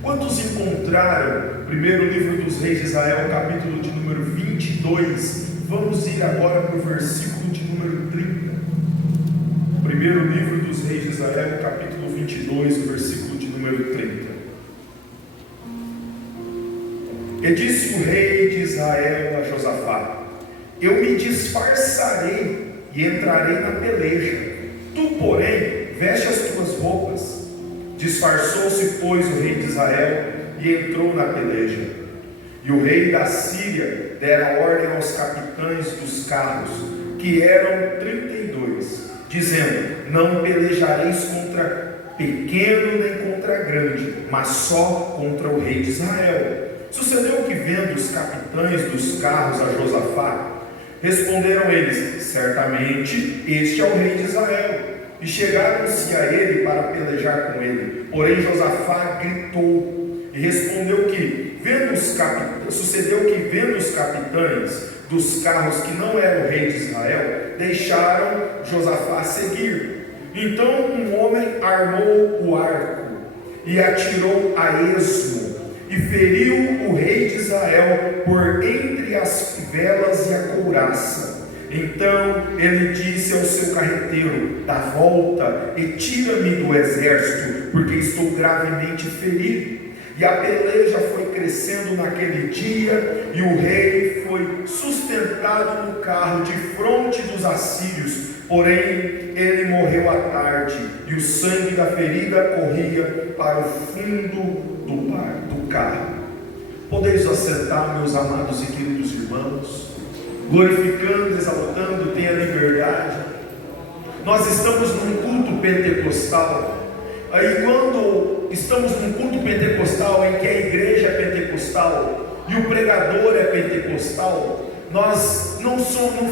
Quantos encontraram primeiro livro dos reis de Israel, capítulo de número 22? Vamos ir agora para o versículo de número 30. Primeiro livro dos reis de Israel, capítulo 22, o versículo de número 30. E disse o rei de Israel a Josafá: eu me disfarçarei e entrarei na peleja. Tu, porém, veste as tuas roupas. Disfarçou-se, pois, o rei de Israel e entrou na peleja. E o rei da Síria dera ordem aos capitães dos carros, que eram 32, dizendo: não pelejareis contra pequeno nem contra grande, mas só contra o rei de Israel. Sucedeu que, vendo os capitães dos carros a Josafá, responderam eles: certamente este é o rei de Israel. E chegaram-se a ele para pelejar com ele. Porém Josafá gritou e respondeu que, sucedeu que, vendo os capitães dos carros que não eram o rei de Israel, deixaram Josafá seguir. Então um homem armou o arco e atirou a esmo e feriu o rei de Israel por entre as fivelas e a couraça. Então ele disse ao seu carreteiro: dá volta e tira-me do exército, porque estou gravemente ferido. E a peleja foi crescendo naquele dia, e o rei foi sustentado no carro de fronte dos assírios. Porém ele morreu à tarde, e o sangue da ferida corria para o fundo do carro. Podeis assentar, meus amados e queridos irmãos, glorificando, exaltando, tenha liberdade. Nós estamos num culto pentecostal. Aí quando estamos num culto pentecostal em que a igreja é pentecostal e o pregador é pentecostal, nós não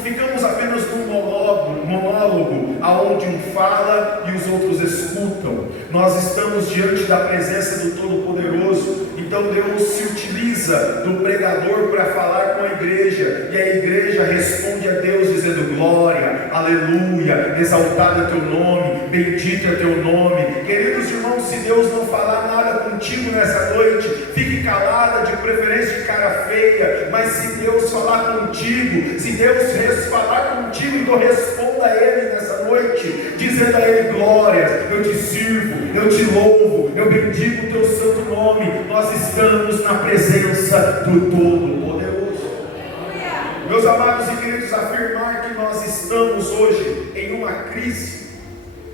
ficamos apenas num monólogo aonde um fala e os outros escutam. Nós estamos diante da presença do Todo-Poderoso. Então Deus se utiliza do pregador para falar com a igreja, e a igreja responde a Deus dizendo: glória, aleluia, exaltado é teu nome, bendito é teu nome. Queridos irmãos, se Deus não falar nada contigo nessa noite, fique calada, de preferência de cara feia. Mas se Deus falar contigo, se Deus falar contigo, então responda a Ele nessa noite, dizendo a Ele: glórias, eu te sirvo, eu te louvo, eu bendigo o teu santo nome. Nós estamos na presença do Todo-Poderoso. Meus amados e queridos, afirmar que nós estamos hoje em uma crise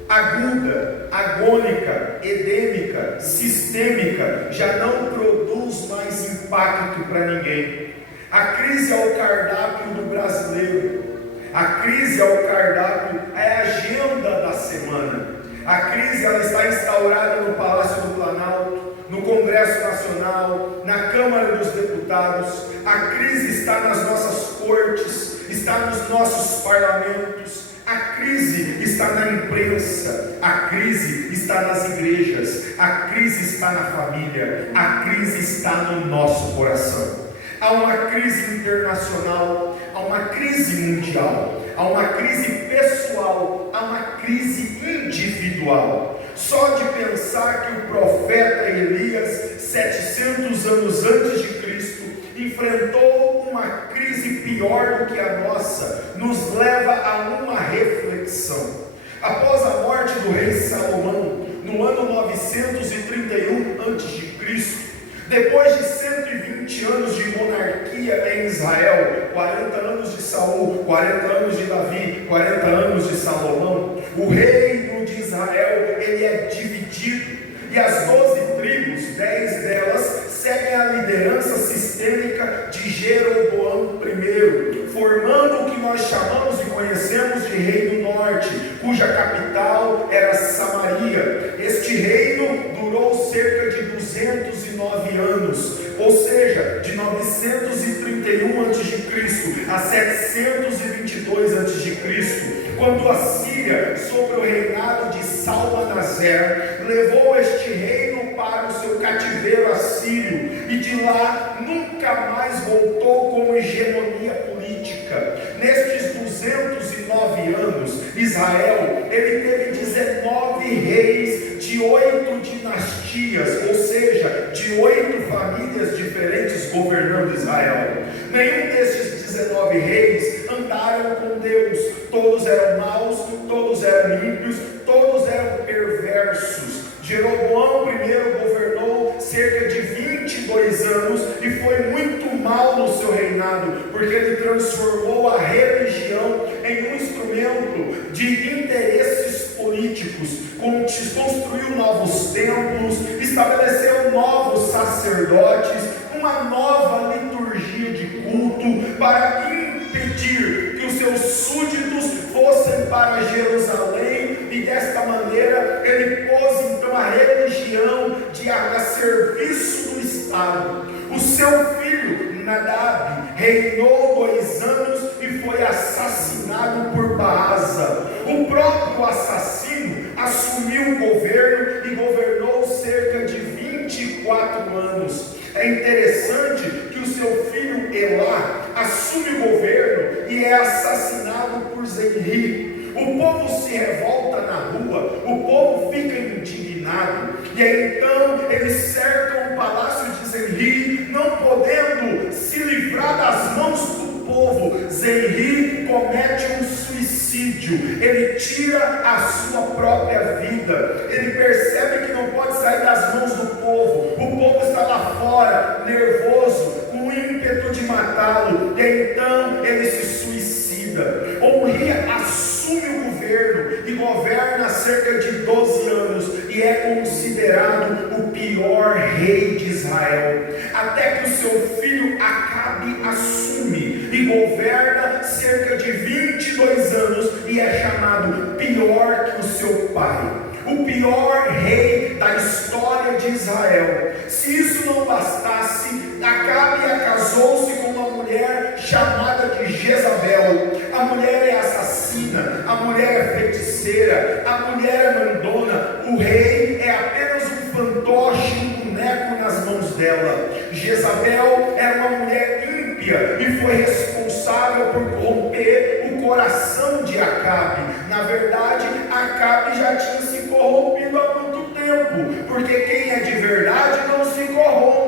aguda, agônica, endêmica, sistêmica, já não produz mais impacto para ninguém. A crise é o cardápio do brasileiro. A crise é o cardápio, é a agenda da semana. A crise, ela está instaurada no Palácio do Planalto, no Congresso Nacional, na Câmara dos Deputados. A crise está nas nossas cortes, está nos nossos parlamentos. A crise está na imprensa, a crise está nas igrejas, a crise está na família, a crise está no nosso coração. Há uma crise internacional, há uma crise mundial, há uma crise pessoal, há uma crise individual. Só de pensar que o profeta Elias, 700 anos antes de Cristo, enfrentou uma crise pior do que a nossa, nos leva a uma reflexão. Após a morte do rei Salomão, no ano 931 a.C., depois de 120 anos de monarquia em Israel, 40 anos de Saul, 40 anos de Davi, 40 anos de Salomão, o reino de Israel, ele é dividido, e as 12 tribos, 10 delas, seguem a liderança sistêmica de Jeroboão I, formando o que nós chamamos e conhecemos de Reino Norte, cuja capital era Samaria. Este reino durou cerca de 209 anos, ou seja, de 931 a.C. a 722 a.C., quando a Síria, sob o reinado de Salmanaser, levou este reino para o seu cativeiro assírio, e de lá nunca mais voltou como hegemonia política. Nestes 209 anos, Israel, ele teve 19 reis de 8 dinastias, ou seja, de governando Israel. Nenhum destes 19 reis andaram com Deus. Todos eram maus, todos eram ímpios, todos eram perversos. Jeroboão I governou cerca de 22 anos e foi muito mal no seu reinado, porque ele transformou a religião em um instrumento de interesses políticos, construiu novos templos, estabeleceu novos sacerdotes, uma nova liturgia de culto para impedir que os seus súditos fossem para Jerusalém, e desta maneira ele pôs então a religião a serviço do Estado. O seu filho Nadab reinou 2 anos e foi assassinado por Baasa. O próprio assassino assumiu o governo e governou cerca de 24 anos. É interessante que o seu filho Elá assume o governo e é assassinado por Zenri. O povo se revolta na rua, o povo fica indignado, e aí então eles cercam o palácio de Zenri, não podendo se livrar das mãos do povo. Zenri comete um suicídio, ele tira a sua própria vida, ele percebe que não pode sair das mãos do povo, o povo está lá fora, nervoso, com o ímpeto de matá-lo, e então ele se suicida. Omri assume o governo e governa cerca de 12 anos e é considerado o pior rei de Israel, até que o seu filho Acabe assume e governa cerca de 22 anos e é chamado pior que o seu pai, o pior rei da história de Israel. Se isso não bastasse, Acabe casou-se com uma mulher chamada de Jezabel. A mulher é assassina, a mulher é feiticeira, a mulher é mandona, o rei é apenas um fantoche, um boneco nas mãos dela. Jezabel era uma mulher ímpia e foi responsável por corromper o coração de Acabe. Na verdade, Acabe já tinha se corrompido há muito tempo, porque quem é de verdade não se corrompe.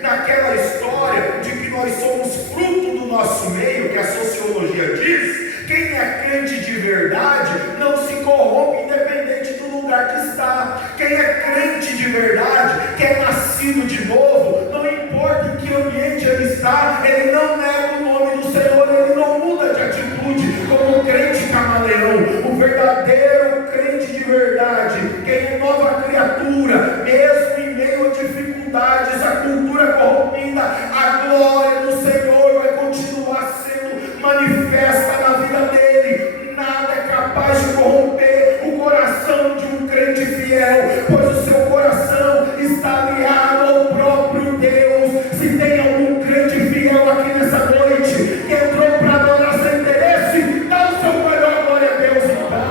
Naquela história de que nós somos fruto do nosso meio, que a sociologia diz, quem é crente de verdade não se corrompe independente do lugar que está. Quem é crente de verdade, que é nascido de novo, não importa em que ambiente ele está, ele não nega o nome do Senhor, ele não muda de atitude como um crente camaleão. O verdadeiro crente de verdade, quem é nova criatura, mesmo em meio a dificuldades, a cultura corrompida, a glória do Senhor vai continuar sendo manifesta na vida dele. Nada é capaz de corromper o coração de um crente fiel, pois o seu coração está aliado ao próprio Deus. Se tem algum crente fiel aqui nessa noite, que entrou para adorar sem interesse, dá o seu melhor glória a Deus então.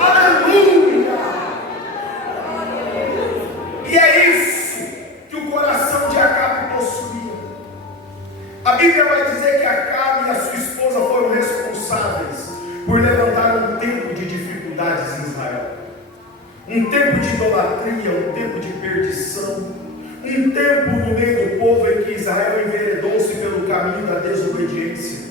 Aleluia! E é isso que o coração de Acabe possuía. A Bíblia vai dizer que Acabe e a sua esposa foram responsáveis por levantar um tempo de dificuldades em Israel, um tempo de idolatria, um tempo de perdição, um tempo no meio do povo em que Israel enveredou-se pelo caminho da desobediência.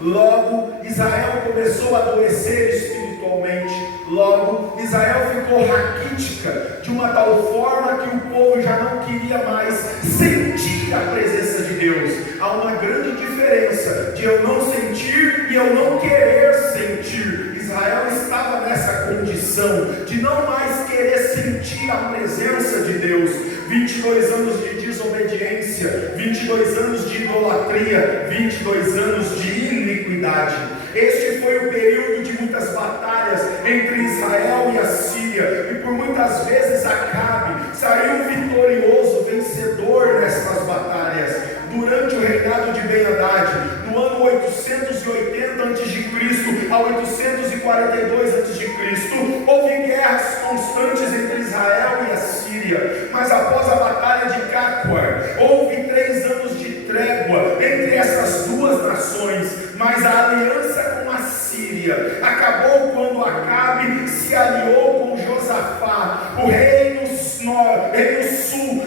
Logo, Israel começou a adoecer espiritualmente. Logo, Israel ficou raquítica de uma tal forma que o povo já não queria mais sentir a presença de Deus. Há uma grande diferença de eu não sentir e eu não querer sentir. Israel estava nessa condição de não mais querer sentir a presença de Deus. 22 anos de desobediência, 22 anos de idolatria, 22 anos de iniquidade. Este foi o período de muitas batalhas entre Israel e a Síria, e por muitas vezes Acabe saiu vitorioso, vencedor nessas batalhas. Durante o reinado de Ben-Hadad, no ano 880 a.C. a 842 a.C., houve guerras constantes entre Israel e a Síria, mas após a batalha de Caquar, houve 3 anos de trégua entre essas duas nações, mas a aliança com a Síria acabou quando Acabe se aliou com Josafá, o rei no sul,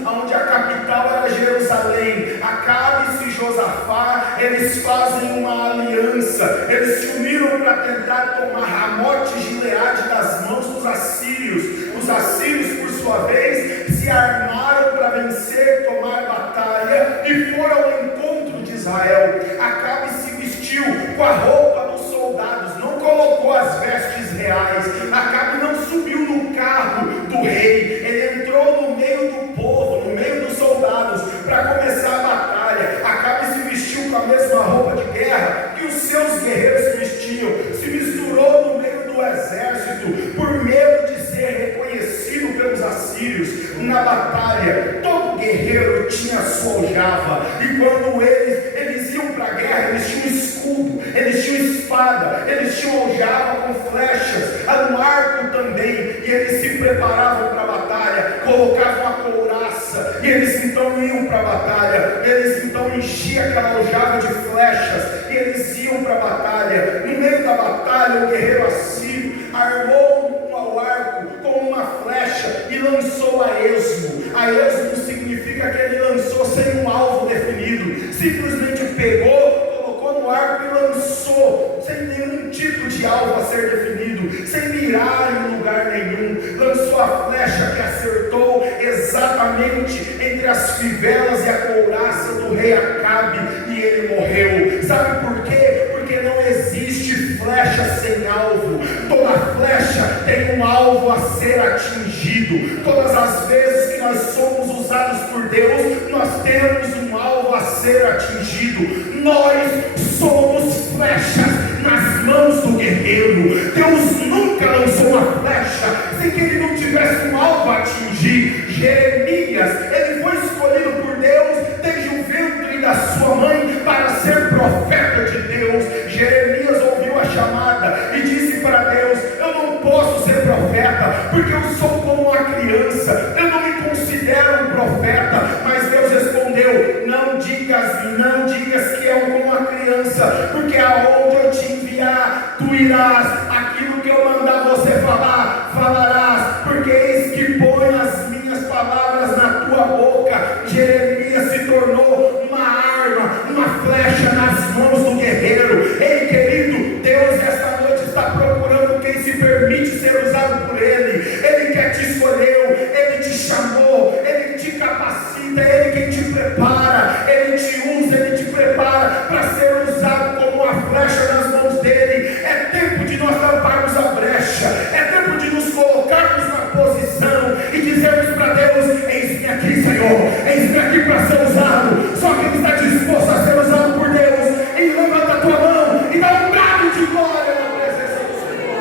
eles fazem uma aliança, eles se uniram para tentar tomar Ramote Gileade das mãos dos assírios. Os assírios, por sua vez, se armaram para vencer, tomar batalha e foram ao encontro de Israel. Acabe se vestiu com a roupa dos soldados, não colocou as vestes reais. Acabe não subiu no carro do rei, ele entrou no meio do povo, no meio dos soldados, para começar a batalha. Acabe se vestiu com a mesma roupa de guerra que os seus guerreiros se vestiam, se misturou no meio do exército, por medo de ser reconhecido pelos assírios. Na batalha, todo guerreiro tinha sua aljava, e quando eles iam para a guerra, eles tinham escudo, eles tinham espada, eles tinham aljava com flechas, um arco também, e eles se preparavam para a batalha, colocavam a couraça, e eles então iam para a batalha. Eles então enchiam aquela aljava de flechas, e eles iam para a batalha. No meio da batalha, o guerreiro assírio armou o arco com uma flecha e lançou a esmo. A esmo significa que ele lançou sem um alvo definido, simplesmente pegou, colocou no arco e lançou, sem nenhum tipo de alvo a ser definido, sem mirar em lugar nenhum. Lançou a flecha que acertou exatamente entre as fivelas e a couraça do rei Acabe, e ele morreu. Sabe por quê? Porque não existe flecha sem alvo. Toda flecha tem um alvo a ser atingido. Todas as vezes que nós somos usados por Deus, nós temos um alvo a ser atingido. Nós somos flechas nas mãos do guerreiro. Deus nunca lançou uma flecha sem que ele não tivesse um alvo a atingir. Jeremias, ele foi escolhido por Deus desde o ventre da sua mãe para ser profeta de Deus. Jeremias ouviu a chamada e disse para Deus: eu não posso ser profeta porque eu sou como uma criança, eu não me considero um profeta. Mas Deus respondeu: não digas que é como uma criança, porque aonde eu te enviar, tu irás, aquilo que eu mandar você falar, falarás, porque eis que põe as minhas palavras na tua boca. Jeremias se tornou uma arma, uma flecha nas mãos do guerreiro. Ei, querido, Deus esta noite está procurando quem se permite ser usado por Ele. Ele quer te escolheu, Ele te chamou, Ele te capacita, Ele quem te prepara, Ele te usa, Ele te prepara para ser usado como uma flecha nas mãos dEle. É tempo de nós tamparmos a brecha, é tempo de nos colocarmos na posição e dizermos para Deus: eis-me aqui, Senhor, eis-me aqui para ser usado. Só quem está disposto a ser usado por Deus, e levanta a tua mão e dá um brado de glória na presença do Senhor.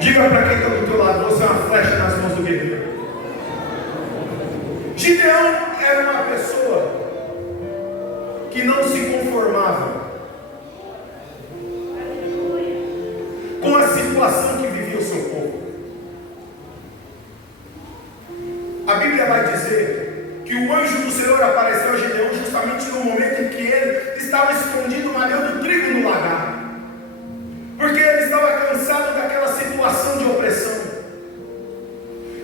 Diga para quem está do teu lado: você é uma flecha nas mãos do guerreiro. Gideão era uma pessoa que não se conformava com a situação que vivia o seu povo. A Bíblia vai dizer que o anjo do Senhor apareceu a Gideão justamente no momento em que ele estava escondido malhando trigo no lagar, porque ele estava cansado daquela situação de opressão.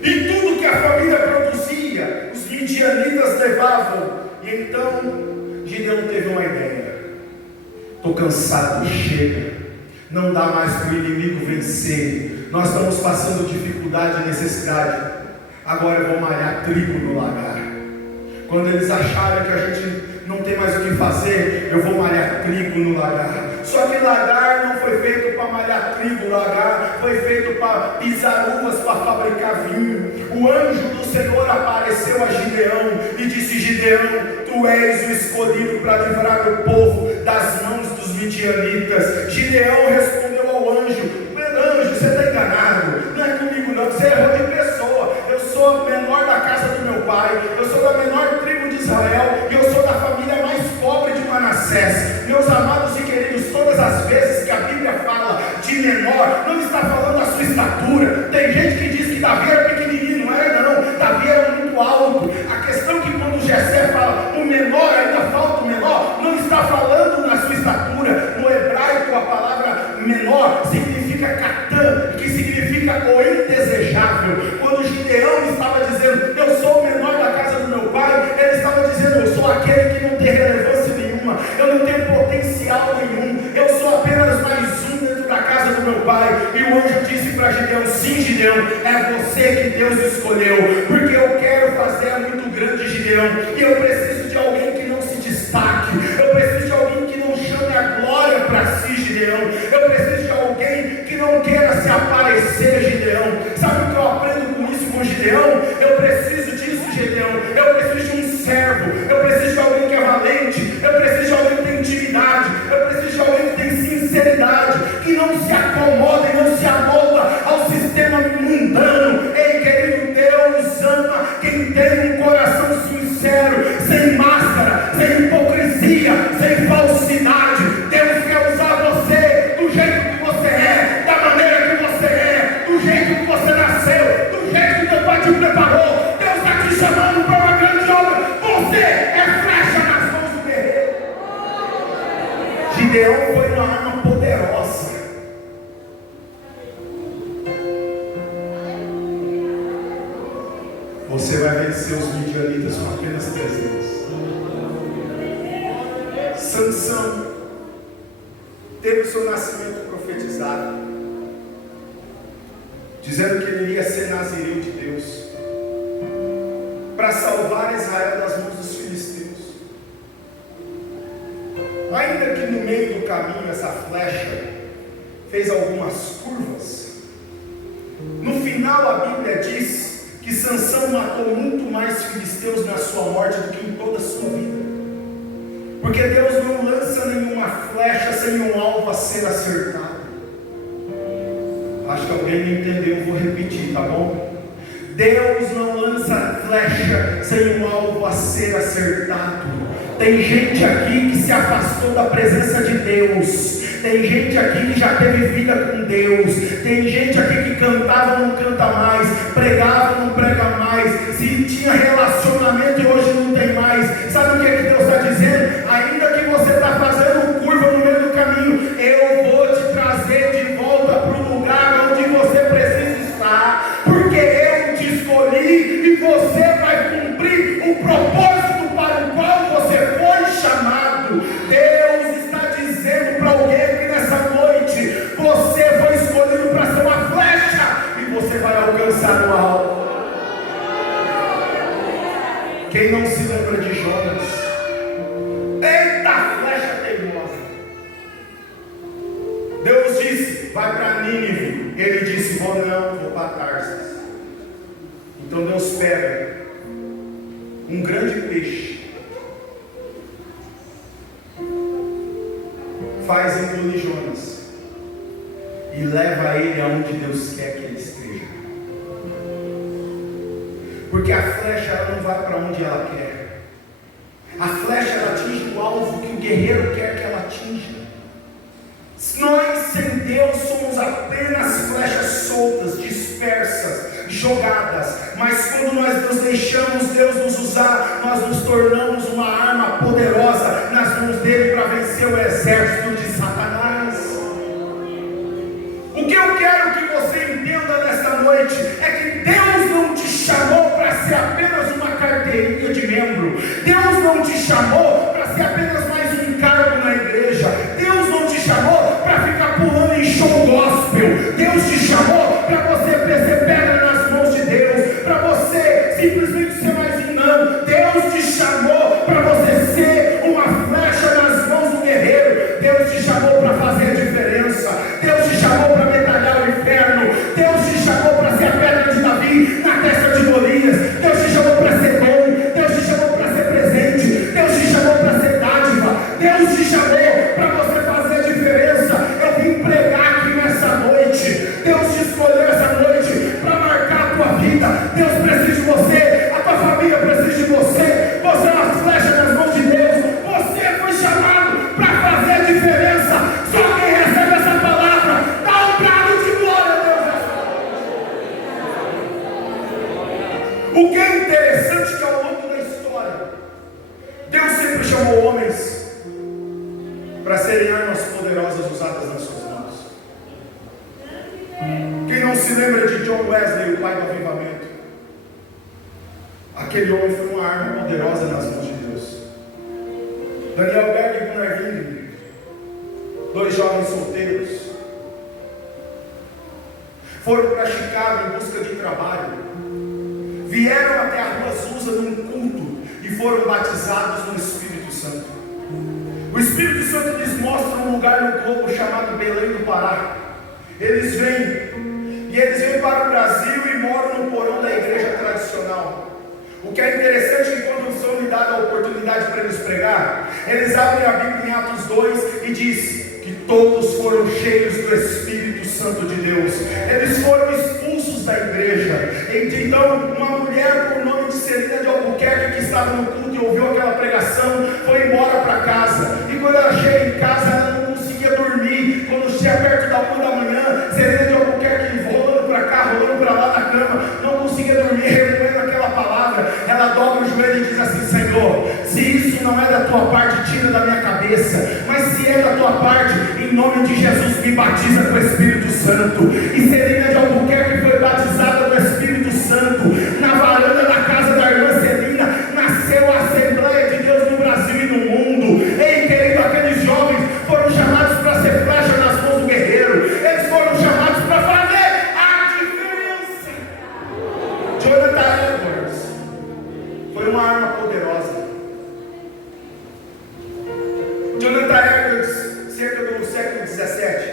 E tudo que a família produzia, os midianitas levavam. E então Gideão teve uma ideia: estou cansado, chega, não dá mais para o inimigo vencer, nós estamos passando dificuldade e necessidade, agora eu vou malhar trigo no lagar. Quando eles acharem que a gente não tem mais o que fazer, eu vou malhar trigo no lagar. Só que lagar não foi feito para malhar trigo, lagar foi feito para pisar uvas, para fabricar vinho. O anjo do Senhor apareceu a Gideão e disse: Gideão, tu és o escolhido para livrar o povo das mãos dos midianitas. Gideão respondeu ao anjo: anjo, você está enganado, não é comigo não, você errou de pessoa. Eu sou a menor da casa do meu pai, eu sou da menor tribo de Israel, e eu sou da família mais pobre de Manassés. Meus amados e queridos, todas as vezes que a Bíblia fala de menor, não está falando da sua estatura. Tem gente que diz que Davi era pequenininho, não era não, Davi era muito alto. A questão é que quando Jessé fala o menor, ainda falta o menor, não está falando na sua estatura. No hebraico a palavra menor significa catã, que significa o indesejável. Quando Gideão estava dizendo: eu sou o menor da casa do meu pai, ele estava dizendo: eu sou aquele para Gideão: sim, Gideão, é você que Deus escolheu, porque eu quero fazer muito grande, Gideão, e eu preciso de alguém que não se destaque, eu preciso de alguém que não chame a glória para si, Gideão, eu preciso de alguém que não queira se aparecer, Gideão. Sabe o que eu aprendo com isso, com Gideão? Eu preciso disso, Gideão, eu preciso de um servo, eu preciso de alguém que é valente, eu preciso de alguém que tem intimidade, eu preciso de alguém que tem sinceridade, que não se acomoda e não se amolda ao sistema mundano. Ei, querido, Deus ama quem tem um coração sincero, sem máscara, sem hipocrisia, sem falsidade. Deus quer usar você do jeito que você é, da maneira que você é, do jeito que você nasceu, do jeito que teu pai te preparou. Deus está te chamando para uma grande obra. Você é flecha nas mãos do guerreiro. Gideão foi uma arma poderosa. Você vai vencer os midianitas com apenas 300. Sansão teve o seu nascimento profetizado, dizendo que ele iria ser nazireu de Deus, para salvar Israel das mãos dos filisteus. Ainda que no meio do caminho essa flecha fez algumas curvas, no final a Bíblia diz que Sansão matou muito mais filisteus na sua morte do que em toda a sua vida, porque Deus não lança nenhuma flecha sem um alvo a ser acertado. Acho que alguém me entendeu, eu vou repetir, tá bom? Deus não lança flecha sem um alvo a ser acertado. Tem gente aqui que se afastou da presença de Deus. Tem gente aqui que já teve vida com Deus. Tem gente aqui que cantava, não canta mais, pregava, não prega mais, se tinha relacionamento e hoje não tem mais. Sabe o que é que Deus está dizendo? Ainda que você está fazendo curva no meio do caminho, eu vou te trazer de volta para o lugar onde você precisa estar, porque eu te escolhi e você vai cumprir o propósito para o qual você foi chamado. Deus está dizendo para alguém aqui nessa noite: você foi escolhido para ser uma flecha e você vai alcançar o alvo. Quem não se lembra de Jonas? Eita, flecha teimosa! Deus disse: vai para Nínive. Ele disse: vou para Tarsis. Então Deus pega um grande peixe, faz engolir Jonas e leva ele aonde Deus quer que ele esteja. Porque a flecha ela não vai para onde ela quer. A flecha ela atinge o alvo que o guerreiro quer que ela atinja. Nós sem Deus somos apenas flechas soltas, dispersas, jogadas. Mas quando nós nos deixamos Deus nos usar, nós nos tornamos uma arma poderosa nas mãos dele para vencer o exército de Satanás. O que eu quero que você entenda nesta noite é que Deus não te chamou para ser apenas uma carteirinha de membro. Deus não te chamou para ser apenas mais um cargo na igreja. Deus não te chamou para ficar pulando em show gospel. Deus te chamou para você ser pedra nas mãos de Deus, para você simplesmente ser mais um não. Deus te chamou para você ser uma flecha nas mãos do guerreiro. Deus te chamou para fazer a diferença. Deus te chamou para metralhar o inferno. Deus te chamou para ser a pedra de Davi na testa de Golias. Deus te chamou para ser bom. Deus te chamou para ser presente. Deus te chamou para ser dádiva. Deus te chamou para você fazer a diferença. Eu vim pregar aqui nessa noite. Deus te escolheu essa noite para marcar a tua vida. Deus precisa de você. A tua família precisa de você. Você é uma flecha nas mãos de Deus. Você foi chamado para fazer a diferença. Só quem recebe essa palavra dá um brado de glória a Deus. O que é interessante é que ao longo da história, Deus sempre chamou homens para serem armas poderosas usadas nas suas mãos. Quem não se lembra de John Wesley, o pai do avivamento? Aquele homem foi uma arma poderosa nas mãos de Deus. Daniel Berg e Gunnar Wingren, dois jovens solteiros. foram para Chicago em busca de trabalho, vieram até a rua Azusa num culto e foram batizados no Espírito Santo. O Espírito Santo lhes mostra um lugar no globo chamado Belém do Pará. Eles vêm para o Brasil e moram no porão da igreja tradicional. O que é interessante é que quando são lhe dada a oportunidade para eles pregar, eles abrem a Bíblia em Atos 2 e diz que todos foram cheios do Espírito Santo de Deus. Eles foram expulsos da igreja. Então uma mulher por nome de Celina de Albuquerque, que estava no culto e ouviu aquela pregação, foi embora para casa. E quando ela chega em casa, ela não conseguia dormir. Quando chega perto da 1 da manhã, Celina de Albuquerque rolando para cá, rolando para lá na cama, não conseguia dormir, remoendo aquela palavra. Ela dobra o joelho e diz assim: Senhor, se isso não é da tua parte, tira da minha cabeça, mas se é da tua parte, em nome de Jesus, me batiza com o Espírito Santo. E Celina de Albuquerque foi batizada com o Espírito Santo. Na varanda da casa da irmã Celina nasceu a Assembleia de Deus no Brasil e no mundo. Ei, querido, aqueles jovens foram chamados para ser flecha nas mãos do guerreiro. Eles foram chamados para fazer a diferença. Jonathan Edwards foi uma arma poderosa. Jonathan Edwards, cerca do século 17,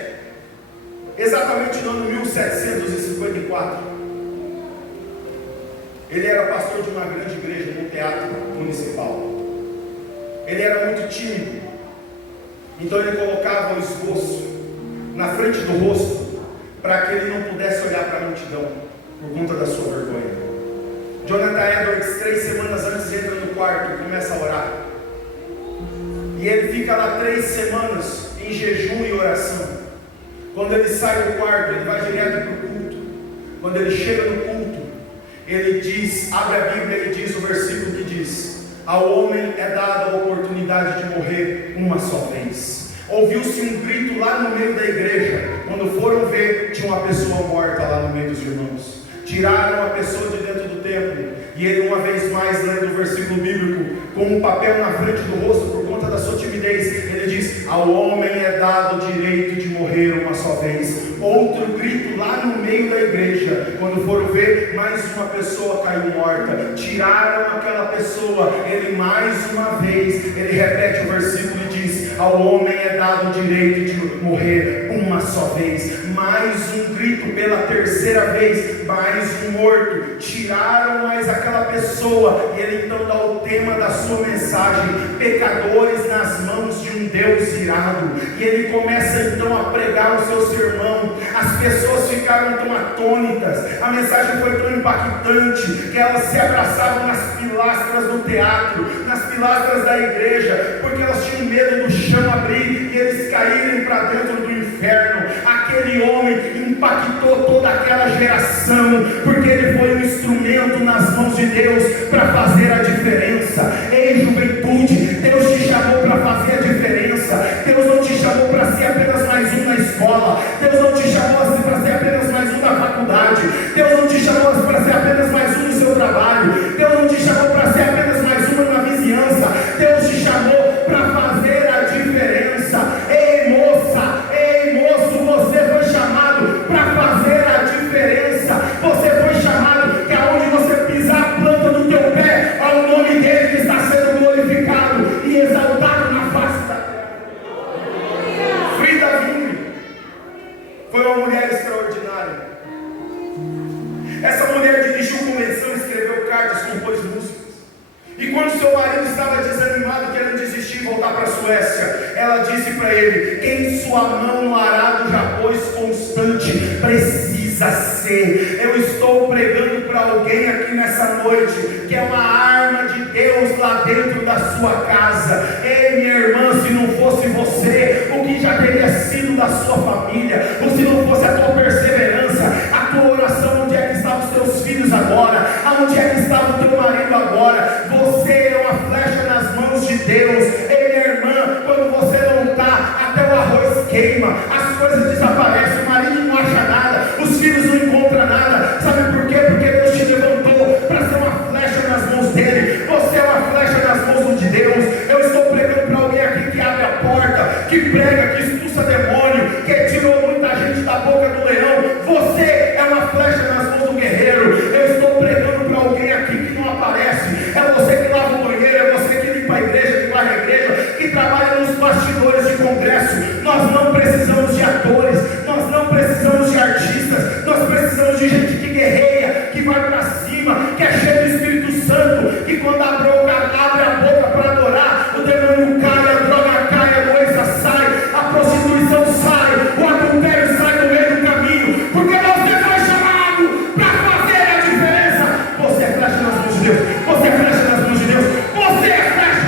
exatamente no ano 1754, ele era pastor de uma grande igreja no teatro municipal. Ele era muito tímido, então ele colocava o esboço na frente do rosto para que ele não pudesse olhar para a multidão por conta da sua vergonha. Jonathan Edwards, 3 semanas antes, entra no quarto e começa a orar. E ele fica lá 3 semanas em jejum e oração. Quando ele sai do quarto, ele vai direto para o culto. Quando ele chega no culto, ele diz, abre a Bíblia e diz o versículo que diz: ao homem é dada a oportunidade de morrer uma só vez. Ouviu-se um grito lá no meio da igreja. Quando foram ver, tinha uma pessoa morta lá no meio dos irmãos. Tiraram a pessoa de dentro do templo. E ele, uma vez mais, lendo o versículo bíblico, com um papel na frente do rosto por conta da sua timidez, ele diz: ao homem é dado o direito de morrer uma só vez. Outro grito lá no meio da igreja. Quando foram ver, mais uma pessoa caiu morta. Tiraram aquela pessoa. Ele, mais uma vez, ele repete o versículo e diz: ao homem é dado o direito de morrer uma só vez. Mais um grito pela 3ª vez. Mais um morto. Tiraram mais aquela pessoa. E ele então dá o tema da sua mensagem: pecadores nas mãos de um Deus irado. E ele começa então a pregar o seu sermão. As pessoas ficaram tão atônitas, a mensagem foi tão impactante, que elas se abraçavam nas pilastras do teatro, nas pilastras da igreja, porque elas tinham medo do chão abrir e eles caírem para dentro do inferno. Aquele homem impactou toda aquela geração, porque ele foi um instrumento nas mãos de Deus para fazer a diferença. Ei, juventude, Deus te chamou para fazer a diferença. Deus não te chamou para ser apenas mais um na escola. Deus não te chamou para ser apenas mais um na faculdade. Deus não te chamou para ser apenas mais um no seu trabalho. Deus não te chamou para ser apenas mais uma na vizinhança. Deus te chamou para fazer a diferença. Ei, moça, ei, moço, você foi chamado para fazer a diferença. Você foi chamado que aonde você pisar a planta do teu pé, ao nome dele que está sendo glorificado e exaltado na face da terra. Frida Kahlo foi uma mulher extraordinária. Essa mulher dirigiu convenção, escreveu cartas, compôs músicas. E quando seu marido estava desanimado, querendo desistir e voltar para a Suécia, ela disse para ele: quem sua mão no arado já pôs constante, precisa ser. Eu estou pregando para alguém aqui nessa noite, que é uma arma de Deus lá dentro da sua casa. Ei, minha irmã, se não fosse você, o que já teria sido da sua família? Ou se não fosse a tua perseverança, a tua oração, onde é que estavam os teus filhos agora? Aonde é que estava o teu marido agora? Você é uma flecha nas mãos de Deus. Ei, minha irmã, quando você não está, até o arroz queima, as coisas desaparecem, o marido não acha nada, os filhos não encontram nada. Sabe por quê? Porque Deus te levantou para ser uma flecha nas mãos dele. Você é uma flecha nas mãos de Deus. Eu estou pregando para alguém aqui que abre a porta, que prega, que expulsa demônio, que tirou muita gente da boca do leão. Você é quando abre a boca para adorar, o demônio cai, a droga cai, a doença sai, a prostituição sai, o adultério sai do meio do caminho, porque você foi chamado para fazer a diferença. Você é flecha nas mãos de Deus, você é flecha nas mãos de Deus, você é flecha.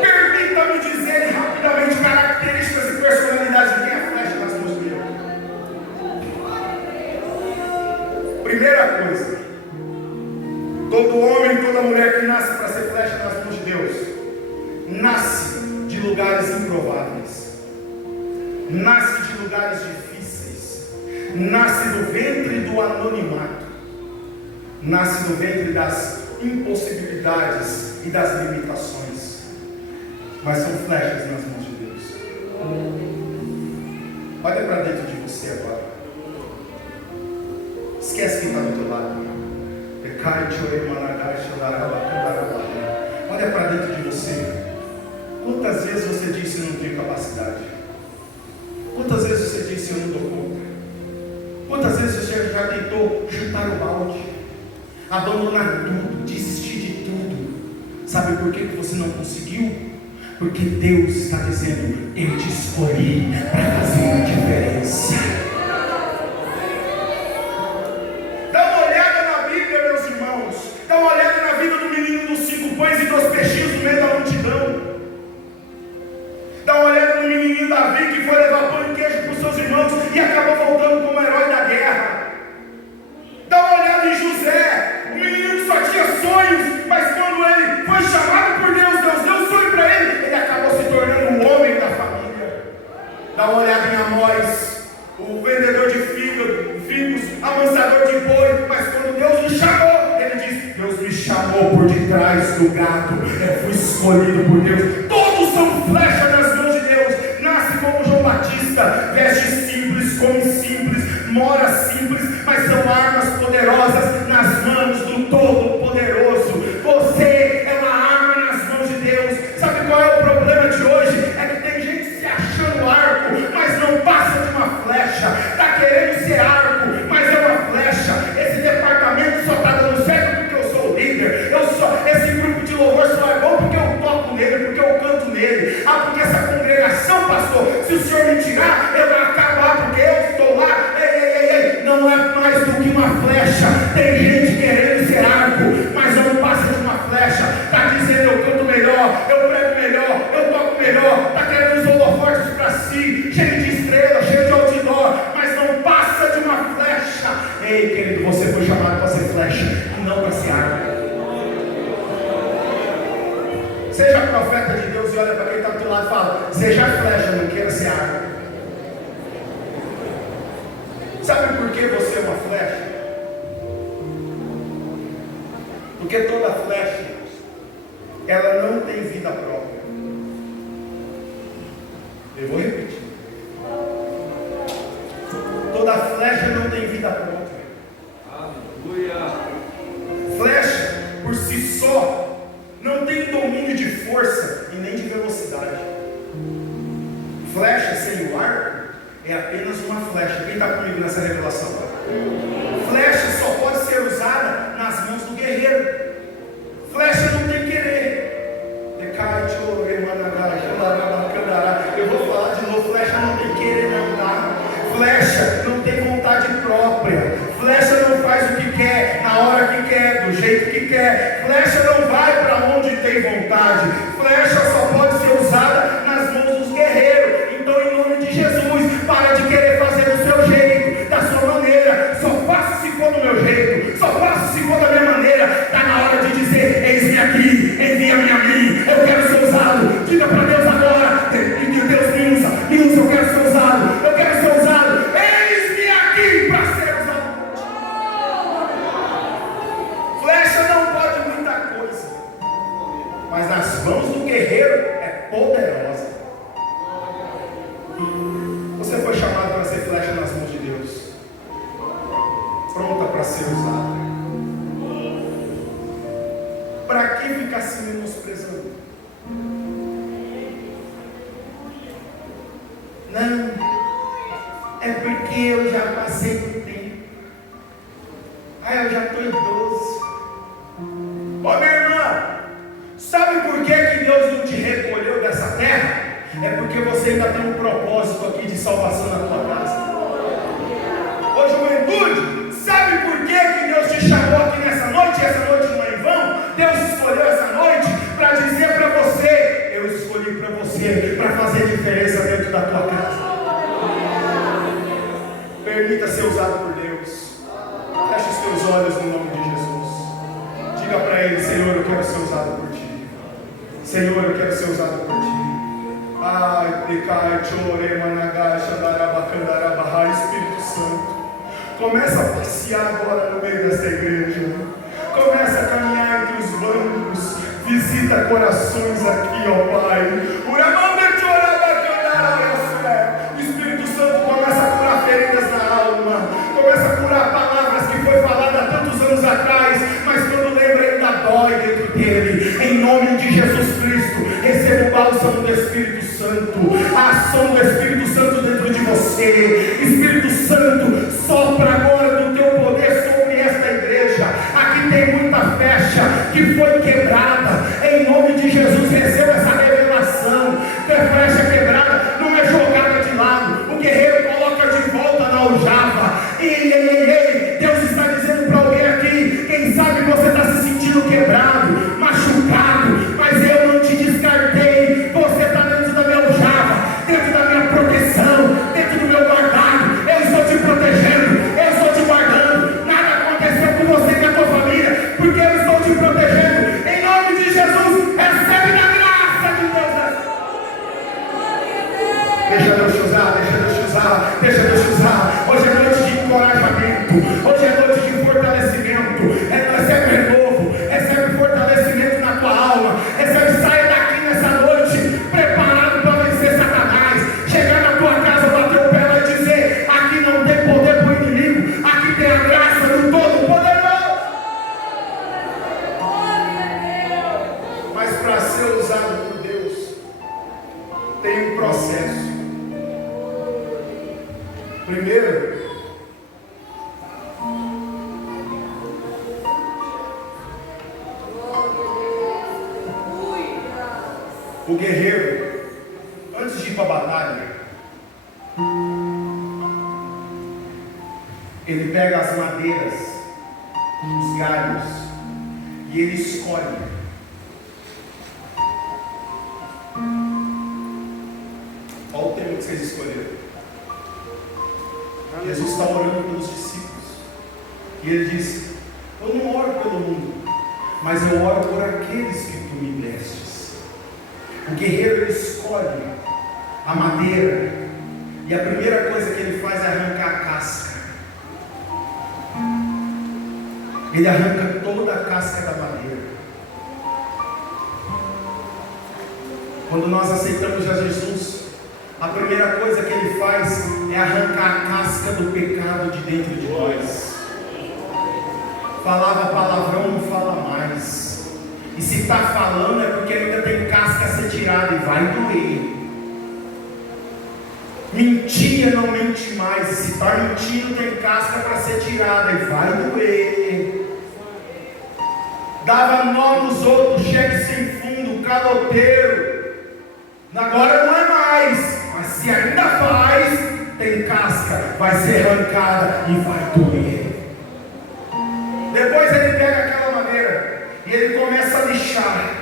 Permita-me dizer rapidamente características e personalidades de quem é flecha nas mãos de Deus. Primeira coisa, todo homem, toda mulher que nasce para ser flecha nas mãos de Deus, nasce de lugares improváveis, nasce de lugares difíceis, nasce do ventre do anonimato, nasce do ventre das impossibilidades e das limitações, mas são flechas nas mãos de Deus. Olha para dentro de você agora. Esquece quem está do teu lado. Olha para dentro de você. Quantas vezes você disse: eu não tenho capacidade? Quantas vezes você disse: eu não dou conta? Quantas vezes você já tentou chutar o balde, abandonar tudo, desistir de tudo? Sabe por que você não conseguiu? Porque Deus está dizendo: eu te escolhi para fazer a diferença. Dá uma olhada na Bíblia, meus irmãos. Dá uma olhada na vida do menino dos 5 pães e 2 peixinhos no meio da multidão. Dá uma olhada no menininho Davi, que foi levar pão e queijo para os seus irmãos e acabou voltando como herói da guerra. Dá uma olhada em José, o menino que só tinha sonhos, mas quando ele foi chamado por Deus, Deus deu um sonho para ele acabou se tornando um homem da família. Dá uma olhada em Amós, o vendedor de figos, amansador de boi, mas quando Deus o chamou, ele disse: Deus me chamou por detrás do gado, eu fui escolhido por Deus. Todos são flechas nas mãos de Deus. Nasce como João Batista, veste simples, come simples, mora simples, mas são armas poderosas nas mãos do Todo-Poderoso. Você é uma arma nas mãos de Deus. Sabe qual é o problema de hoje? É que tem gente se achando arco, mas não passa de uma flecha. Está querendo ser arco, mas é uma flecha. Esse departamento só está dando certo porque eu sou o líder. Esse grupo de louvor só é bom porque eu toco nele, porque eu canto nele. Porque essa congregação, pastor, se o senhor me tirar, eu vou acabar porque eu estou lá. Ei, não é mais do que uma flecha. Tem gente querendo ser arco, mas não passa de uma flecha. Está dizendo: eu canto melhor, eu prego melhor, eu toco melhor. Está querendo os holofortes para si, cheio de estrela, cheio de outdoor, mas não passa de uma flecha. Ei, querido, você foi chamado para ser flecha e não para ser arco. Seja profeta de Deus e olha para quem está do teu lado e fala: seja flecha, não queira ser arco. Sabe por que você é uma flecha? Porque toda flecha, ela não tem vida própria. Eu vou repetir. Toda flecha não tem vida própria. Aleluia. Flecha, por si só, não tem domínio de força e nem de velocidade. Flecha sem o arco é apenas uma flecha. Quem está comigo nessa revelação? Flecha só pode ser usada nas mãos do guerreiro. Flecha não tem querer. Eu vou falar de novo: flecha não tem querer, não, tá? Flecha não tem vontade própria. Flecha não faz o que quer, na hora que quer, do jeito que quer. Flecha não vai para onde tem vontade. Flecha só pode ser usada nas mãos dos guerreiros. Então, em nome de Jesus, para de querer fazer do seu jeito, da sua maneira. Só faça se for do meu jeito, só faça se for da minha maneira. Está na hora de dizer: eis-me aqui, envia-me a mim, eu quero ser usado. Diga para Deus agora: Deus me usa, eu quero ser usado, eu quero ser usado. Eis-me aqui para ser usado. Flecha não pode muita coisa, mas nas mãos do guerreiro é poderosa. Você foi chamado para ser flecha nas mãos de Deus, pronta para ser usada. Para que ficar se menosprezando? Não, é porque eu já passei do tempo. Eu já estou idoso. Ô minha irmã, sabe por que Deus não te recolheu dessa terra? É porque você ainda tem um propósito aqui de salvação na tua casa. Ô juventude, sabe por que Deus te chamou aqui nessa noite? E essa noite não é em vão. Deus escolheu essa noite para dizer para você: eu escolhi para você, para fazer diferença dentro da tua casa. Permita ser usado por Deus. Feche os teus olhos no nome de Jesus. Diga para Ele: Senhor, eu quero ser usado por Ti. Senhor, eu quero ser usado por Ti. Espírito Santo, começa a passear agora no meio dessa igreja. Começa a caminhar entre os bancos. Visita corações aqui, ó Pai. O Espírito Santo começa a curar feridas na alma. Começa a curar palavras que foi falada há tantos anos atrás, mas quando lembra ainda dói dentro dele. Em nome de Jesus Cristo, receba o bálsamo do Espírito Santo, a ação do Espírito Santo dentro de você. Espírito Santo, sopra agora do teu poder sobre esta igreja. Aqui tem muita flecha que foi quebrada. Em nome de Jesus, receba essa revelação. Ter flecha quebrada não é jogada de lado. O guerreiro coloca de volta na aljava. Ei, Deus está dizendo para alguém aqui: quem sabe você está se sentindo quebrado, machucado, mas eu não te descartei. Você está dentro da minha aljava, dentro da minha proteção, dentro do meu guardado. Eu estou te protegendo, eu estou te guardando. Nada aconteceu com você e com a tua família, porque eu estou te protegendo. Em nome de Jesus, recebe da graça de Deus. Deixa Deus te usar, deixa Deus te usar, deixa Deus te usar. Hoje é noite de encorajamento, hoje é noite de fortalecimento. Recebe renovo, recebe fortalecimento na tua alma. Recebe, saia daqui nessa noite preparado para vencer Satanás. Chegar na tua casa, bater o pé e dizer: aqui não tem poder para o inimigo, aqui tem a graça do Todo-Poderoso. Mas para ser usado por Deus, tem um processo. Primeiro, o guerreiro, antes de ir para a batalha, ele pega as madeiras, os galhos, e ele escolhe. Olha o tema que vocês escolheram. Jesus está orando pelos discípulos, e ele diz: eu não oro pelo mundo, mas eu oro por aqueles que tu me destes. O guerreiro, ele escolhe a madeira, e a primeira coisa que ele faz é arrancar a casca. Ele arranca toda a casca da madeira. Quando nós aceitamos a Jesus, a primeira coisa que ele faz é arrancar a casca do pecado de dentro de nós. Falava palavrão, não fala mais. E se está falando é porque ainda tem casca a ser tirada e vai doer. Mentia, não mente mais. Se está mentindo, tem casca para ser tirada e vai doer. Dava nó nos outros, cheque sem fundo, caloteiro. Agora não é mais. Mas se ainda faz, tem casca, vai ser arrancada e vai doer. Depois ele pega aquela maneira e ele começa a lixar,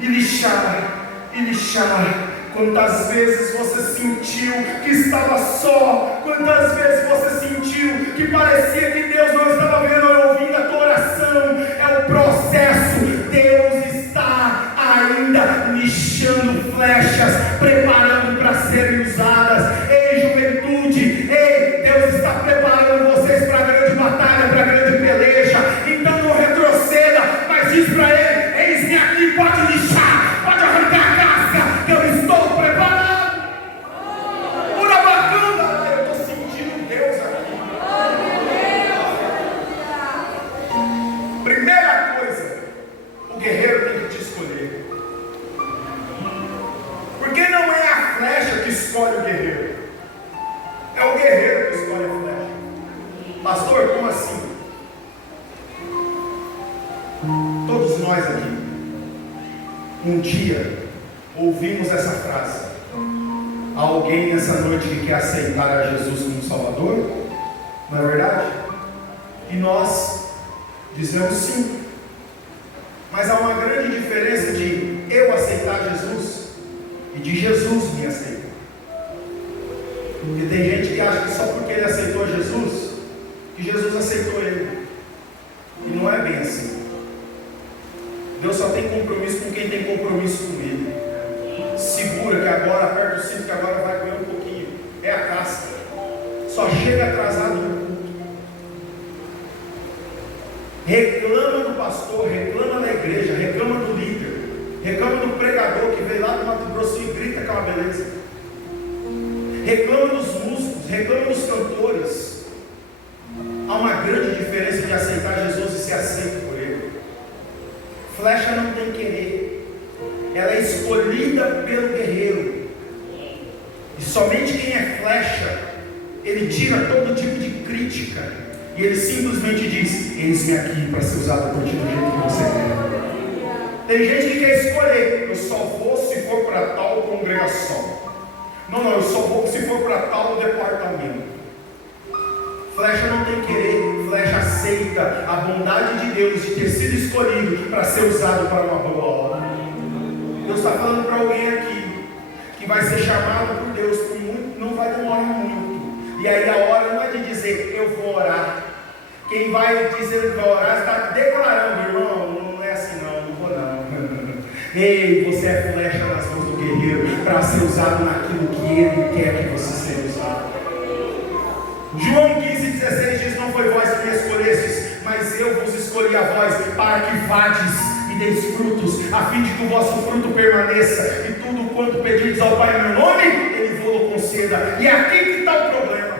e lixar, e lixar. Quantas vezes você sentiu que estava só? Quantas vezes você sentiu que parecia que Deus não estava vendo ou ouvindo a tua oração? É o processo. Deus está ainda lixando flechas, preparando para serem usadas. Ei, juventude, ei, Deus está preparando vocês para a grande batalha, para a grande peleja. Então não retroceda, mas diz para ele: eis-me aqui, pode lixar, pode arrancar a casca, que eu estou preparado. Pura bacana, eu estou sentindo Deus aqui. nós aqui, um dia, ouvimos essa frase: há alguém nessa noite que quer aceitar a Jesus como Salvador? Não é verdade? E nós dizemos sim. Mas há uma grande diferença de eu aceitar Jesus e de Jesus me aceitar. Porque tem gente que acha que só porque ele aceitou Jesus, que Jesus aceitou ele. E não é bem assim. Deus só tem compromisso com quem tem compromisso com ele. Segura que agora, aperta o cinto que agora vai comer um pouquinho. É a casca. Só chega atrasado no culto. Reclama do pastor, reclama da igreja, reclama do líder, reclama do pregador que veio lá do Mato Grosso e grita com a beleza. Reclama dos músicos, reclama dos cantores. Há uma grande diferença de aceitar Jesus e ser aceito por ele. Flecha não tem querer, ela é escolhida pelo guerreiro. E somente quem é flecha, ele tira todo tipo de crítica. E ele simplesmente diz: eis-me aqui para ser usado por ti do jeito que você quer. Tem gente que quer escolher: eu só vou se for para tal congregação. Não, eu só vou se for para tal departamento. Flecha não tem querer, flecha aceita a bondade de Deus de ter sido escolhido para ser usado para uma boa obra. Deus está falando para alguém aqui que vai ser chamado por Deus por muito, não vai demorar muito. E aí a hora não é de dizer eu vou orar. Quem vai dizer que vai orar está declarando: irmão, não é assim não vou não. Ei, você é flecha nas mãos do guerreiro para ser usado naquilo que ele quer que você seja usado. João 15,16 diz: não foi vós que me escolhestes, mas eu vos escolhi a vós, para que vades e deis frutos, a fim de que o vosso fruto permaneça, e tudo quanto pedirdes ao Pai em meu nome, Ele vos conceda. E é aqui que está o problema.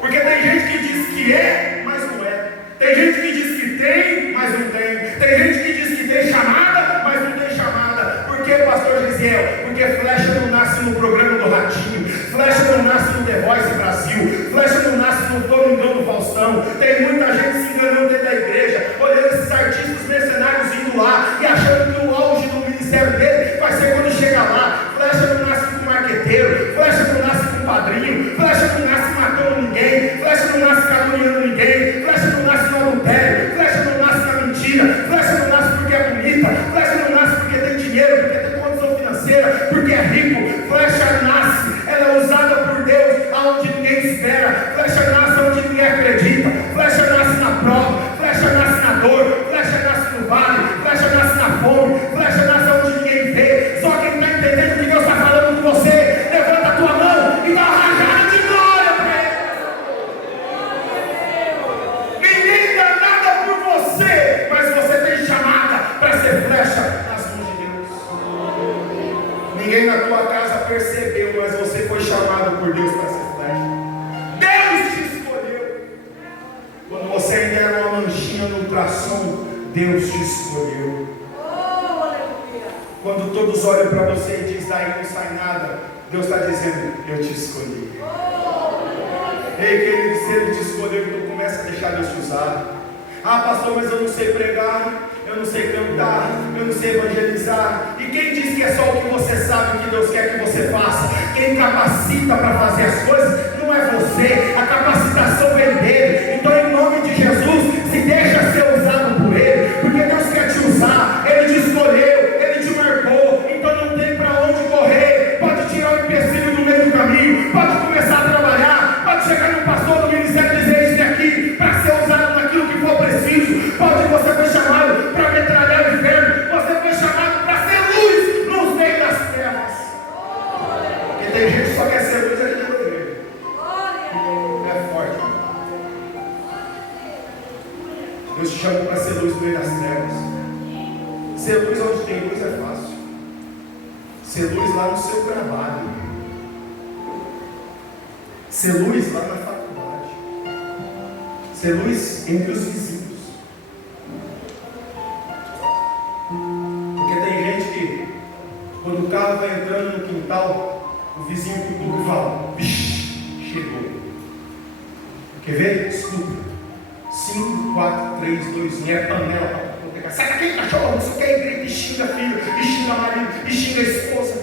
Porque tem gente que diz que é, mas não é. Tem gente que diz que tem, mas não tem. Tem gente que diz que tem chamada, mas não tem chamada. Por que, pastor Gisiel? Porque flecha não nasce no programa do Ratinho, flecha não nasce no The Voice Brasil, flecha não nasce no Domingão do Faustão. Tem muita gente se enganando dentro da igreja, olhando esses artistas mercenários indo lá e achando que o auge do ministério dele vai ser quando chega lá. Flecha não nasce com marqueteiro, flecha não nasce com padrinho, flecha não nasce matando ninguém, flecha não nasce caluniando ninguém, flecha não nasce no adultério, flecha não nasce na mentira, flecha não nasce porque é bonita, flecha não nasce porque tem dinheiro, porque tem condição financeira, porque é rico. Flecha nasce, ela é usada por Deus aonde ninguém espera. Flecha nasce onde ninguém acredita. Flecha nasce na prova, flecha nasce na dor, flecha nasce no vale, flecha nasce na fome, flecha nasce onde ninguém vê. Só quem está entendendo o que Deus está falando com você, levanta a tua mão e dá uma rajada de glória para Ele. Ninguém dá nada por você, mas você tem chamada para ser flecha nas mãos de Deus. Ninguém na tua casa percebeu, mas você foi chamado por Deus para ser flecha. Deus te escolheu. Quando você ainda era uma manchinha no ultrassom, Deus te escolheu. Quando todos olham para você e dizem: daí não sai nada, Deus está dizendo: eu te escolhi. Ei, querido, se Ele te escolheu, então começa a deixar Deus te usar. Ah, pastor, mas eu não sei pregar, eu não sei cantar, eu não sei evangelizar. E quem diz que é só o que você sabe que Deus quer que você faça? Quem capacita para fazer as coisas não é você, a capacitação vem dele. Então, em nome de Jesus, se deixa ser usado por Ele, porque Deus quer te usar. Ele te escolheu, Ele te marcou. Então não tem para onde correr. Pode tirar o empecilho do meio do caminho, pode começar a trabalhar, pode chegar no pastor do ministério e dizer: isso aqui para ser usado naquilo que for preciso. Pode, você foi chamado para metralhar o inferno, você foi chamado para ser luz nos meios das trevas. Porque tem gente que só quer ser luz aqui dentro da igreja. É forte. Deus te chamou para ser luz no meio das trevas. Ser luz onde tem luz é fácil. Ser luz lá no seu trabalho. Ser luz lá na faculdade. Ser luz entre os vizinhos. Porque tem gente que, quando o carro vai entrando no quintal, o vizinho cutuca e fala: vixe, chegou. Quer ver? Escuta. 5, 4, 3, 2, 1. É panela para Sai daquele cachorro, não sei o que, grita e xinga filho, e xinga marido, e xinga esposa.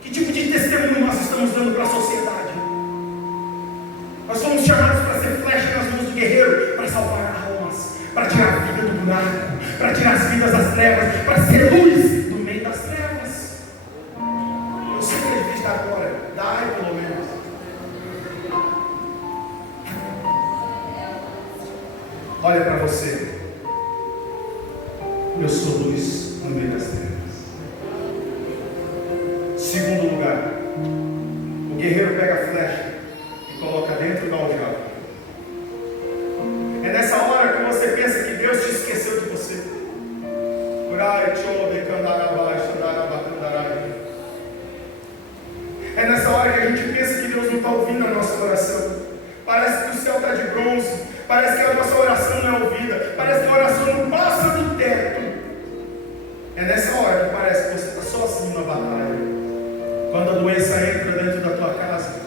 Que tipo de testemunho nós estamos dando para a sociedade? Nós somos chamados para ser flecha nas mãos do guerreiro, para salvar almas, para tirar a vida do buraco, para tirar as vidas das trevas, para ser luz no meio das trevas. Eu sei que é difícil dar glória, dá pelo menos. Olha para você. Eu sou luz no meio das trevas. Segundo lugar, o guerreiro pega a flecha e coloca dentro da aljava. É nessa hora que você pensa que Deus te esqueceu de você. É nessa hora que a gente pensa que Deus não está ouvindo a nossa oração. Parece que o céu está de bronze. Parece que a nossa oração não é ouvida. Parece que a oração não passa do teto. É nessa hora que parece que você está sozinho na batalha. Quando a doença entra dentro da tua casa,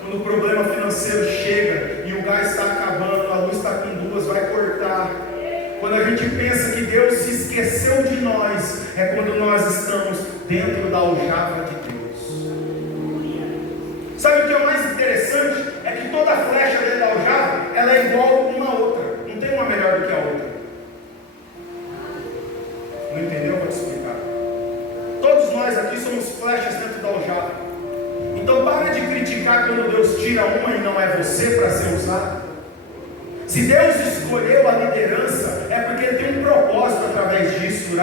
quando o problema financeiro chega e o gás está acabando, a luz está com duas, vai cortar. Quando a gente pensa que Deus se esqueceu de nós, é quando nós estamos dentro da aljava de Deus. Sabe o que é o mais interessante? É que toda flecha dentro da aljava, ela é igual uma à outra. Não tem uma melhor do que a outra. Não entendeu? Vou te explicar. Todos nós aqui somos flechas dentro da aljava. Então para de criticar quando Deus tira uma e não é você para ser usado. Se Deus escolheu a liderança, é porque Ele tem um propósito através disso.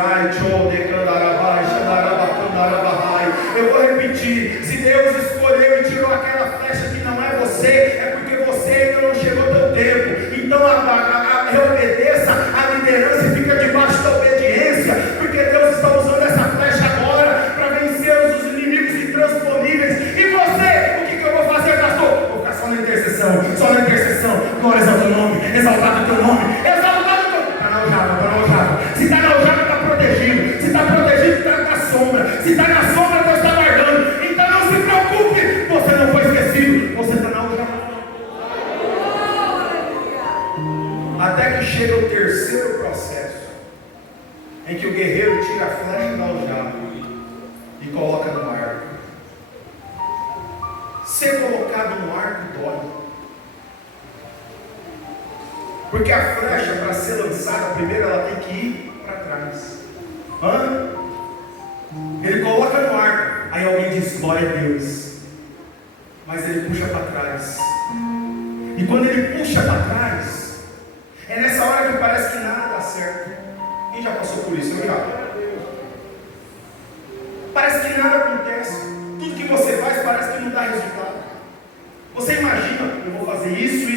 Eu vou repetir. Se Deus escolheu e tirou aquela flecha que não é você, é porque você ainda não chegou ao teu tempo. Então obedeça a liderança e fica debaixo da obediência, porque Deus está usando essa flecha agora para vencer os inimigos intransponíveis. E você, o que eu vou fazer, pastor? Vou ficar só na intercessão, glórias ao teu nome, exaltado o teu nome, exaltado o teu nome. Está na aljava. Se está na aljava, está protegido. Se está protegido, está na sombra. Se está na sombra, Deus está guardando. Então não se preocupe, você não foi esquecido, você está na aljava. Até que chega o terceiro processo, em que o guerreiro tira a flecha da aljava e coloca no arco. Ser colocado no arco dói. Porque a flecha, para ser lançada, primeiro ela tem que ir para trás. Ele coloca no arco, aí alguém diz glória a Deus, mas ele puxa para trás. E quando ele puxa para trás, é nessa hora que parece que nada dá certo. Quem já passou por isso? Eu já. Parece que nada acontece. Tudo que você faz parece que não dá resultado. Você imagina, eu vou fazer isso,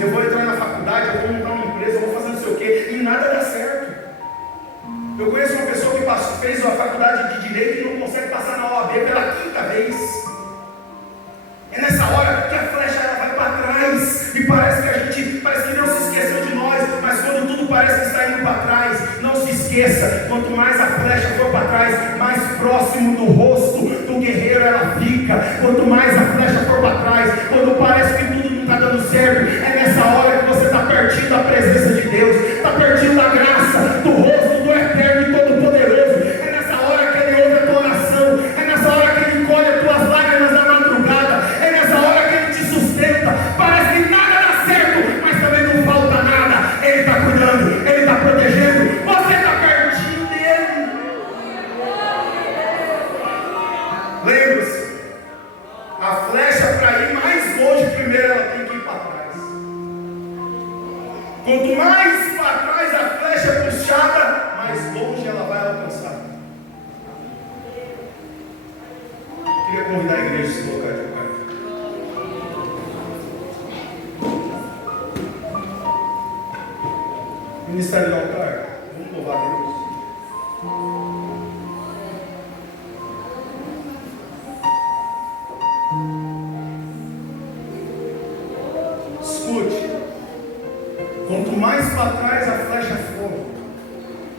eu vou entrar na faculdade, eu vou montar uma empresa, eu vou fazer não sei o quê, e nada dá certo. Eu conheço uma pessoa que fez uma faculdade de Direito e não consegue passar na OAB pela quinta vez. É nessa hora que a flecha ela vai para trás, e parece que Deus se esqueceu de nós, mas quando tudo parece que está indo para trás, não se esqueça, quanto mais a flecha for para trás, mais próximo do rosto do guerreiro ela fica. Quanto mais a flecha for para trás, quando parece que tudo não está dando certo, é nessa hora que você está pertinho da presença de Deus, está pertinho da graça, do rosto do Eterno e Todo-Poderoso. É nessa hora que Ele ouve a tua oração, é nessa hora que Ele colhe as tuas lágrimas da madrugada, é nessa hora que Ele te sustenta. Parece que nada dá certo, mas também não falta nada. Ele está cuidando, Ele está protegendo, você está pertinho dEle. Lembre-se, a flecha para ir mais longe, primeiro ela tem que ir para trás. Quanto mais para trás a flecha é puxada, mais longe ela vai alcançar. Queria convidar a igreja a se colocar de pé. Ministério do altar, vamos louvar a Deus. Escute, quanto mais para trás a flecha for,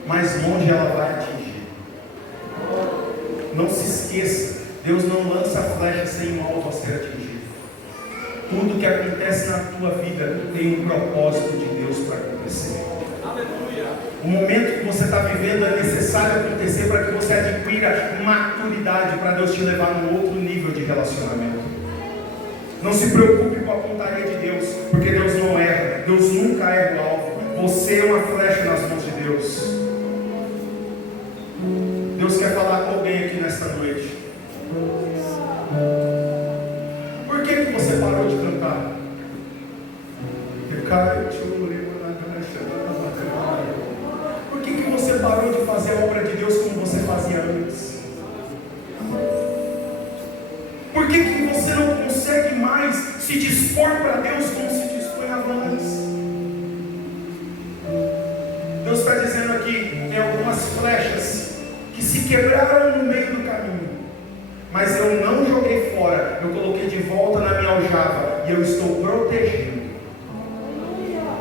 mais longe ela vai atingir. Não se esqueça, Deus não lança a flecha sem um alvo a ser atingido. Tudo que acontece na tua vida tem um propósito de Deus para acontecer. O momento que você está vivendo é necessário acontecer para que você adquira maturidade, para Deus te levar num outro nível de relacionamento. Não se preocupe com a pontaria de Deus, porque Deus não erra, Deus nunca erra o alvo. Você é uma flecha nas mãos de Deus. Deus quer falar com alguém aqui nesta noite. Por que você parou de cantar? Por que você parou de fazer a obra de Deus como você fazia antes? Por que você não consegue mais se dispor para Deus como se dispunha antes? Deus está dizendo aqui, tem algumas flechas que se quebraram no meio do caminho, mas eu não joguei fora, eu coloquei de volta na minha aljava e eu estou protegendo.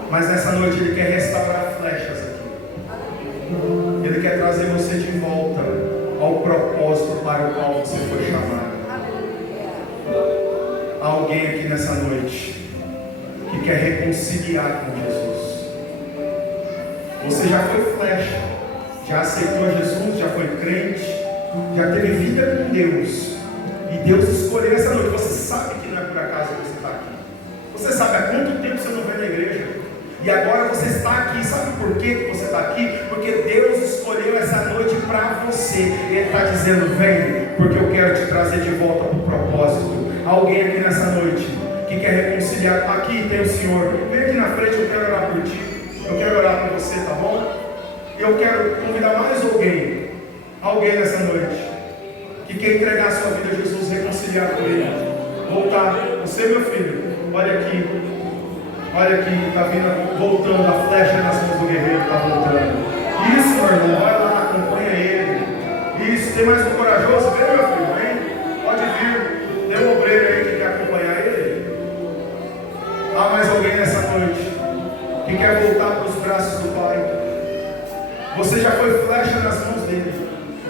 Mas nessa noite Ele quer restaurar flechas aqui. Ele quer trazer você de volta ao propósito para o qual você foi chamado. Há alguém aqui nessa noite que quer reconciliar com Jesus. Você já foi flecha, já aceitou Jesus, já foi crente, já teve vida com Deus, e Deus escolheu essa noite. Você sabe que não é por acaso que você está aqui. Você sabe há quanto tempo você não vem na igreja, e agora você está aqui. Sabe por que você está aqui? Porque Deus escolheu essa noite para você. Ele está dizendo: vem, porque eu quero te trazer de volta para o propósito. Alguém aqui nessa noite que quer reconciliar. Aqui tem o Senhor. Vem aqui na frente, eu quero orar por ti. Eu quero orar por você, tá bom? Eu quero convidar mais alguém nessa noite que quer entregar a sua vida a Jesus, reconciliar com Ele, voltar. Você, meu filho, olha aqui, está vindo, voltando, a flecha nas mãos do guerreiro, está voltando. Isso, meu irmão, vai lá, acompanha ele. Isso, tem mais um corajoso? Vem, meu filho, vem, pode vir. Tem um obreiro aí que quer acompanhar ele. Há mais alguém nessa noite que quer voltar para os braços do Pai. Você já foi flecha nas mãos dele.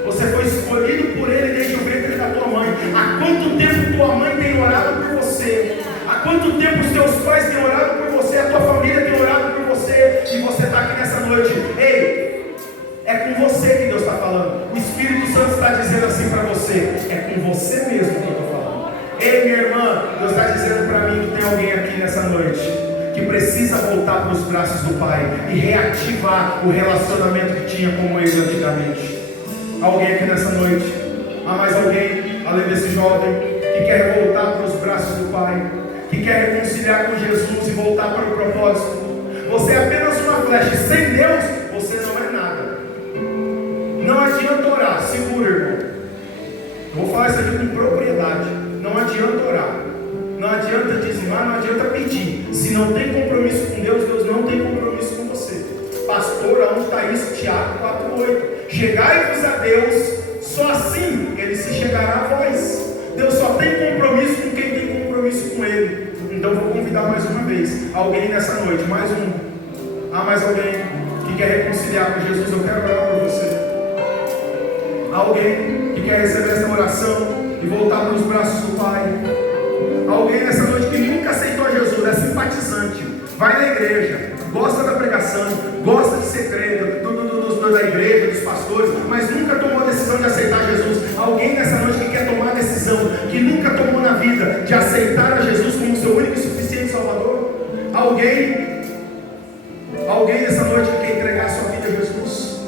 Você foi escolhido por Ele desde o ventre da tua mãe. Há quanto tempo tua mãe tem orado por você? Há quanto tempo os teus pais têm orado por você? A tua família tem orado por você? E você está aqui nessa noite. Ei, é com você que Deus está falando. O Espírito Santo está dizendo assim para você: é com você mesmo que eu estou falando. Ei, minha irmã, Deus está dizendo para mim que tem alguém aqui nessa noite que precisa voltar para os braços do Pai e reativar o relacionamento que tinha com Ele antigamente. Alguém aqui nessa noite? Há mais alguém, além desse jovem, que quer voltar para os braços do Pai, que quer reconciliar com Jesus e voltar para o propósito? Você é apenas uma flecha. Sem Deus, você não é nada. Não adianta orar. Segura, irmão. Eu vou falar isso aqui com propriedade. Não adianta orar, não adianta dizimar, não adianta pedir. Se não tem compromisso com Deus, Deus não tem compromisso com você. Pastor, aonde está isso? Tiago 4,8. Chegai-vos a Deus, só assim Ele se chegará a vós. Deus só tem compromisso com quem tem compromisso com Ele. Então vou convidar mais uma vez alguém nessa noite, mais um. Há mais alguém que quer reconciliar com Jesus? Eu quero orar por você. Há alguém que quer receber essa oração e voltar para os braços do Pai? Alguém nessa noite que nunca aceitou a Jesus, é simpatizante, vai na igreja, gosta da pregação, gosta de ser crente, da igreja, dos pastores, mas nunca tomou a decisão de aceitar Jesus. Alguém nessa noite que quer tomar a decisão, que nunca tomou na vida, de aceitar a Jesus como seu único e suficiente Salvador? Alguém nessa noite que quer entregar a sua vida a Jesus?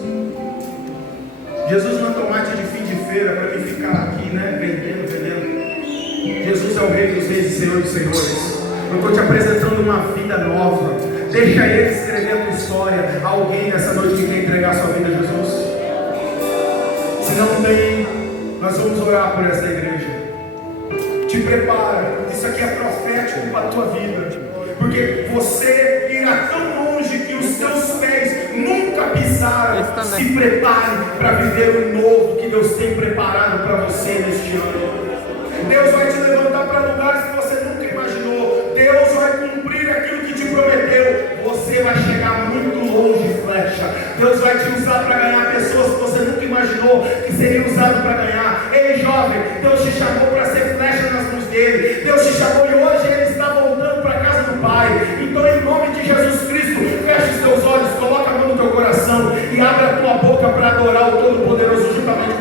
Jesus não é tomate de fim de feira para mim ficar aqui, vendendo. Jesus é o Rei dos Reis e Senhor dos Senhores. Eu estou te apresentando uma vida nova. Deixa Ele escrever a tua história. Alguém nessa noite que quer entregar a sua vida a Jesus? Se não tem, nós vamos orar por essa igreja. Te prepara. Isso aqui é profético para a tua vida. Porque você irá tão longe que os teus pés nunca pisaram. Se prepare para viver o novo que Deus tem preparado para você neste ano. Deus vai te levantar para lugares que você nunca imaginou. Deus vai cumprir aquilo que te prometeu. Você vai chegar muito longe, flecha. Deus vai te usar para ganhar pessoas que você nunca imaginou que seria usado para ganhar. Ei, jovem, Deus te chamou para ser flecha nas mãos dele. Deus te chamou e hoje Ele está voltando para a casa do Pai. Então, em nome de Jesus Cristo, feche os teus olhos, coloca a o Todo-Poderoso juntamente